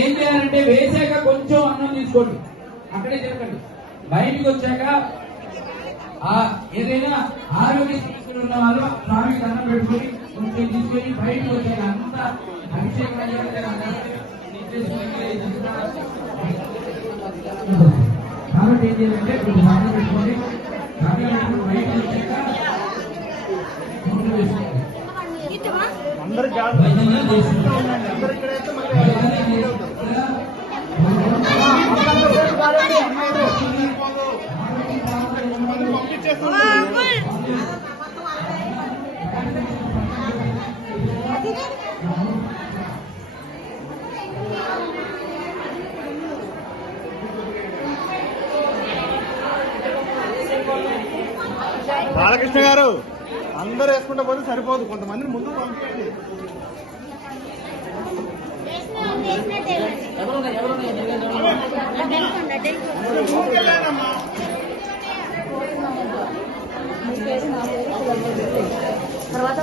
ఏం చేయాలంటే వేసాక కొంచెం అన్నం తీసుకోండి, అక్కడే తిరగండి. బయటికి వచ్చాక ఏదైనా ఆరోగ్య సమస్యలు ఉన్న వాళ్ళు స్వామికి అన్నం పెట్టుకొని కొంచెం తీసుకొని బయటకు వచ్చాక అంతా అభిషేకం కాబట్టి ఏం చేయాలంటే కొంచెం అన్నం పెట్టుకొని బయటకు వచ్చాక అందరు బాలకృష్ణ గారు అందరూ వేసుకుంటా పోతే సరిపోదు, కొంతమంది ముందు పంపించండి. తర్వాత